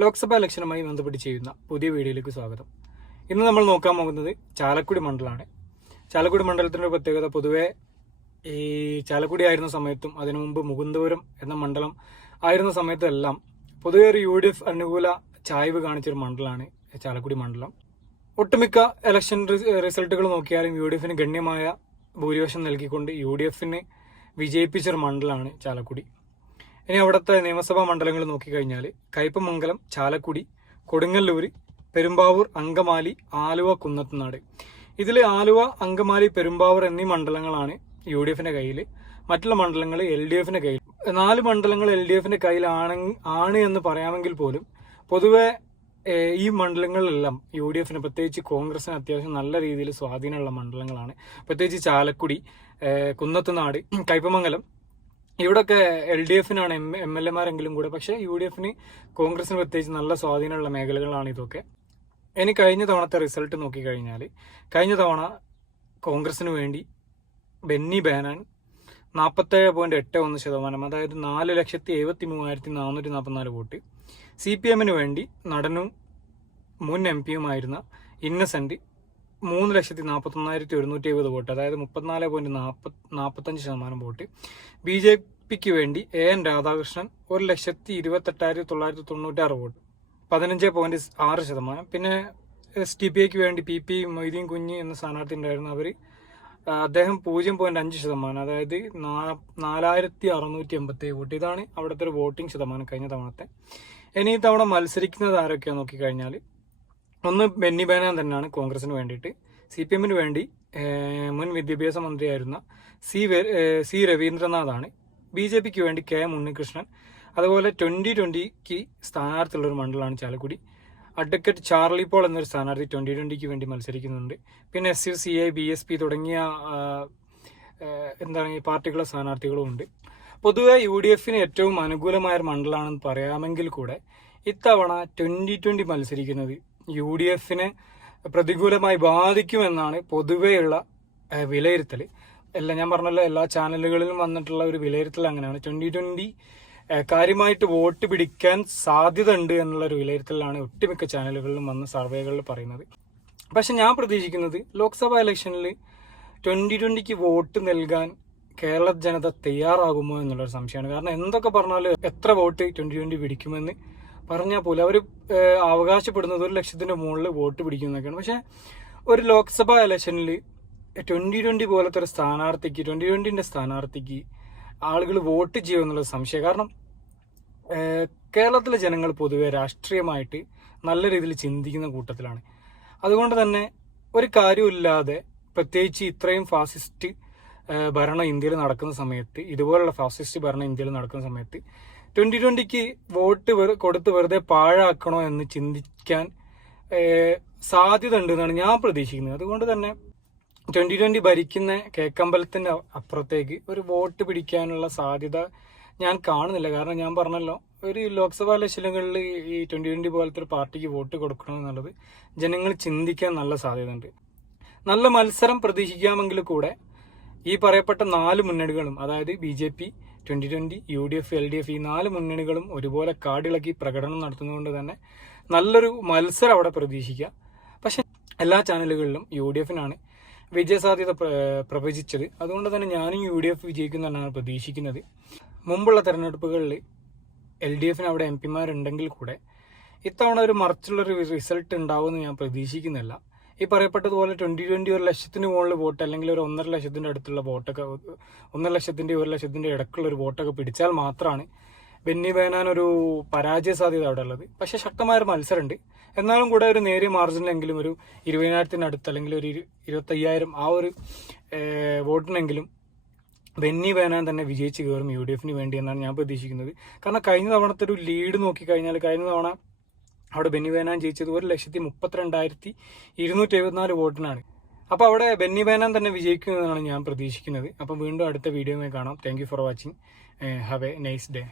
ലോക്സഭാ ഇലക്ഷനുമായി ബന്ധപ്പെട്ട് ചെയ്യുന്ന പുതിയ വീഡിയോയിലേക്ക് സ്വാഗതം. ഇന്ന് നമ്മൾ നോക്കാൻ പോകുന്നത് ചാലക്കുടി മണ്ഡലമാണ്. ചാലക്കുടി മണ്ഡലത്തിൻ്റെ പ്രത്യേകത പൊതുവെ ഈ ചാലക്കുടി ആയിരുന്ന സമയത്തും അതിനു മുമ്പ് മുകുന്ദപുരം എന്ന മണ്ഡലം ആയിരുന്ന സമയത്തെല്ലാം പൊതുവെ ഒരു UDF അനുകൂല ചായ്വ് കാണിച്ചൊരു മണ്ഡലമാണ് ചാലക്കുടി മണ്ഡലം. ഒട്ടുമിക്ക ഇലക്ഷൻ റിസൾട്ടുകൾ നോക്കിയാലും UDFന് ഗണ്യമായ ഭൂരിപക്ഷം നൽകിക്കൊണ്ട് UDFന് വിജയിപ്പിച്ചൊരു മണ്ഡലമാണ് ചാലക്കുടി. ഇനി അവിടുത്തെ നിയമസഭാ മണ്ഡലങ്ങൾ നോക്കിക്കഴിഞ്ഞാൽ കയ്പമംഗലം, ചാലക്കുടി, കൊടുങ്ങല്ലൂര്, പെരുമ്പാവൂർ, അങ്കമാലി, ആലുവ, കുന്നത്തുനാട്. ഇതിൽ ആലുവ, അങ്കമാലി, പെരുമ്പാവൂർ എന്നീ മണ്ഡലങ്ങളാണ് UDFന്റെ കയ്യിൽ. മറ്റുള്ള മണ്ഡലങ്ങൾ LDFന്റെ കയ്യിൽ. 4 മണ്ഡലങ്ങൾ LDFന്റെ കയ്യിലാണ് എന്ന് പറയാമെങ്കിൽ പോലും പൊതുവെ ഈ മണ്ഡലങ്ങളിലെല്ലാം UDFന് പ്രത്യേകിച്ച് കോൺഗ്രസിന് അത്യാവശ്യം നല്ല രീതിയിൽ സ്വാധീനമുള്ള മണ്ഡലങ്ങളാണ്. പ്രത്യേകിച്ച് ചാലക്കുടി, കുന്നത്തുനാട്, കയ്പമംഗലം ഇവിടൊക്കെ LDFനാണ് MLA മാരെങ്കിലും കൂടെ. പക്ഷേ UDFന് കോൺഗ്രസിന് പ്രത്യേകിച്ച് നല്ല സ്വാധീനമുള്ള മേഖലകളാണ് ഇതൊക്കെ. ഇനി കഴിഞ്ഞ തവണത്തെ റിസൾട്ട് നോക്കിക്കഴിഞ്ഞാൽ കഴിഞ്ഞ തവണ കോൺഗ്രസിന് വേണ്ടി ബെന്നി ബെഹനാൻ 47.81%, അതായത് 4,73,444 വോട്ട്. CPMന് വേണ്ടി നടനും മുൻ MP-യുമായിരുന്ന ഇന്നസെന്റ് 3,41,170 വോട്ട്, അതായത് 34.45% വോട്ട്. BJPക്ക് വേണ്ടി AN രാധാകൃഷ്ണൻ 1,28,996 വോട്ട്, 15.6%. പിന്നെ STPക്ക് വേണ്ടി PP മൊയ്തീൻ കുഞ്ഞ് എന്ന സ്ഥാനാർത്ഥി ഉണ്ടായിരുന്നു. അദ്ദേഹം 0.5%, അതായത് 4,687 വോട്ട്. ഇതാണ് അവിടുത്തെ ഒരു വോട്ടിംഗ് ശതമാനം കഴിഞ്ഞ തവണത്തെ. ഇനി ഈ തവണ മത്സരിക്കുന്നത് ആരൊക്കെയാണെന്ന് നോക്കിക്കഴിഞ്ഞാൽ ഒന്ന് ബെന്നി ബെഹനാൻ തന്നെയാണ് കോൺഗ്രസിന് വേണ്ടിയിട്ട്. CPMന് വേണ്ടി മുൻ വിദ്യാഭ്യാസ മന്ത്രിയായിരുന്ന സി രവീന്ദ്രനാഥാണ്. BJPക്ക് വേണ്ടി K ഉണ്ണികൃഷ്ണൻ. അതുപോലെ 2020ക്ക് സ്ഥാനാർത്ഥിയുള്ളൊരു മണ്ഡലമാണ് ചാലക്കുടി. അഡ്വക്കേറ്റ് ചാർലി പോൾ എന്നൊരു സ്ഥാനാർത്ഥി 2020ക്ക് വേണ്ടി മത്സരിക്കുന്നുണ്ട്. പിന്നെ SUCI, BSP തുടങ്ങിയ ഈ പാർട്ടികളുടെ സ്ഥാനാർത്ഥികളും ഉണ്ട്. പൊതുവെ UDFന് ഏറ്റവും അനുകൂലമായ ഒരു മണ്ഡലമാണെന്ന് പറയാമെങ്കിൽ കൂടെ ഇത്തവണ 2020 മത്സരിക്കുന്നത് UDFനെ പ്രതികൂലമായി ബാധിക്കുമെന്നാണ് പൊതുവെയുള്ള വിലയിരുത്തൽ. ഞാൻ പറഞ്ഞല്ലോ, എല്ലാ ചാനലുകളിലും വന്നിട്ടുള്ള ഒരു വിലയിരുത്തൽ അങ്ങനെയാണ്. 2020 കാര്യമായിട്ട് വോട്ട് പിടിക്കാൻ സാധ്യത ഉണ്ട് എന്നുള്ളൊരു വിലയിരുത്തലാണ് ഒട്ടുമിക്ക ചാനലുകളിലും വന്ന സർവേകളിൽ പറയുന്നത്. പക്ഷെ ഞാൻ പ്രതീക്ഷിക്കുന്നത് ലോക്സഭാ ഇലക്ഷനിൽ 2020ക്ക് വോട്ട് നൽകാൻ കേരള ജനത തയ്യാറാകുമോ എന്നുള്ളൊരു സംശയമാണ്. കാരണം എന്തൊക്കെ പറഞ്ഞാലും എത്ര വോട്ട് 2020 പിടിക്കുമെന്ന് പറഞ്ഞാൽ പോലും അവർ അവകാശപ്പെടുന്നത് 1 ലക്ഷത്തിന്റെ മുകളിൽ വോട്ട് പിടിക്കുന്നതൊക്കെയാണ്. പക്ഷെ ഒരു ലോക്സഭാ ഇലക്ഷനിൽ 2020 പോലത്തെ ഒരു സ്ഥാനാർത്ഥിക്ക് 2020ന്റെ സ്ഥാനാർത്ഥിക്ക് ആളുകൾ വോട്ട് ചെയ്യുമെന്നുള്ള സംശയം. കാരണം കേരളത്തിലെ ജനങ്ങൾ പൊതുവെ രാഷ്ട്രീയമായിട്ട് നല്ല രീതിയിൽ ചിന്തിക്കുന്ന കൂട്ടത്തിലാണ്. അതുകൊണ്ട് തന്നെ ഒരു കാര്യമില്ലാതെ, പ്രത്യേകിച്ച് ഇത്രയും ഫാസിസ്റ്റ് ഭരണം ഇന്ത്യയിൽ നടക്കുന്ന സമയത്ത്, ഇതുപോലുള്ള ഫാസിസ്റ്റ് ഭരണം ഇന്ത്യയിൽ നടക്കുന്ന സമയത്ത് 2020ക്ക് വോട്ട് കൊടുത്ത് വെറുതെ പാഴാക്കണോ എന്ന് ചിന്തിക്കാൻ സാധ്യത ഉണ്ടെന്നാണ് ഞാൻ പ്രതീക്ഷിക്കുന്നത്. അതുകൊണ്ട് തന്നെ 2020 ഭരിക്കുന്ന കേക്കമ്പലത്തിന്റെ അപ്പുറത്തേക്ക് ഒരു വോട്ട് പിടിക്കാനുള്ള സാധ്യത ഞാൻ കാണുന്നില്ല. കാരണം ഞാൻ പറഞ്ഞല്ലോ, ഒരു ലോക്സഭാ ഇലക്ഷനുകളിൽ ഈ 2020 പോലത്തെ ഒരു പാർട്ടിക്ക് വോട്ട് കൊടുക്കണമെന്നുള്ളത് ജനങ്ങൾ ചിന്തിക്കാൻ നല്ല സാധ്യതയുണ്ട്. നല്ല മത്സരം പ്രതീക്ഷിക്കാമെങ്കിൽ കൂടെ ഈ പറയപ്പെട്ട 4 മുന്നണികളും, അതായത് BJP, 2020, UDF, LDF, ഈ 4 മുന്നണികളും ഒരുപോലെ കാടിളക്കി പ്രകടനം നടത്തുന്നതുകൊണ്ട് തന്നെ നല്ലൊരു മത്സരം അവിടെ പ്രതീക്ഷിക്കുക. പക്ഷെ എല്ലാ ചാനലുകളിലും UDFനാണ് വിജയസാധ്യത പ്രവചിച്ചത്. അതുകൊണ്ട് തന്നെ ഞാനും UDF വിജയിക്കുന്നതാണ് പ്രതീക്ഷിക്കുന്നത്. മുമ്പുള്ള തെരഞ്ഞെടുപ്പുകളിൽ LDFന് അവിടെ MP-മാരുണ്ടെങ്കിൽ കൂടെ ഇത്തവണ ഒരു മറിച്ചുള്ളൊരു റിസൾട്ട് ഉണ്ടാവുമെന്ന് ഞാൻ പ്രതീക്ഷിക്കുന്നില്ല. ഈ പറയപ്പെട്ടതുപോലെ 2020 1 ലക്ഷത്തിന് മുകളിൽ വോട്ട്, അല്ലെങ്കിൽ ഒരു 1.5 ലക്ഷത്തിന്റെ അടുത്തുള്ള വോട്ടൊക്കെ, 1 ലക്ഷത്തിന്റെ 1 ലക്ഷത്തിന്റെ ഇടക്കുള്ള ഒരു വോട്ടൊക്കെ പിടിച്ചാൽ മാത്രമാണ് ബെന്നി ബെഹനാൻ ഒരു പരാജയ സാധ്യത അവിടെ ഉള്ളത്. പക്ഷെ ശക്തമായൊരു മത്സരമുണ്ട്. എന്നാലും കൂടെ ഒരു നേരിയ മാർജിനിലെങ്കിലും ഒരു 20,000 അടുത്ത്, അല്ലെങ്കിൽ ഒരു 25,000 ആ ഒരു വോട്ടിനെങ്കിലും ബെന്നി ബെഹനാൻ തന്നെ വിജയിച്ച് കയറും UDFന് വേണ്ടി എന്നാണ് ഞാൻ പ്രതീക്ഷിക്കുന്നത്. കാരണം കഴിഞ്ഞ തവണത്തെ ഒരു ലീഡ് നോക്കിക്കഴിഞ്ഞാൽ കഴിഞ്ഞ തവണ അവിടെ ബെന്നി ബെഹനാൻ ജയിച്ചത് 1,32,274 വോട്ടിനാണ്. അപ്പോൾ അവിടെ ബെന്നി ബെഹനാൻ തന്നെ വിജയിക്കുമെന്നാണ് ഞാൻ പ്രതീക്ഷിക്കുന്നത്. അപ്പം വീണ്ടും അടുത്ത വീഡിയോയിൽ കാണാം. Thank you for watching. Have A nice day.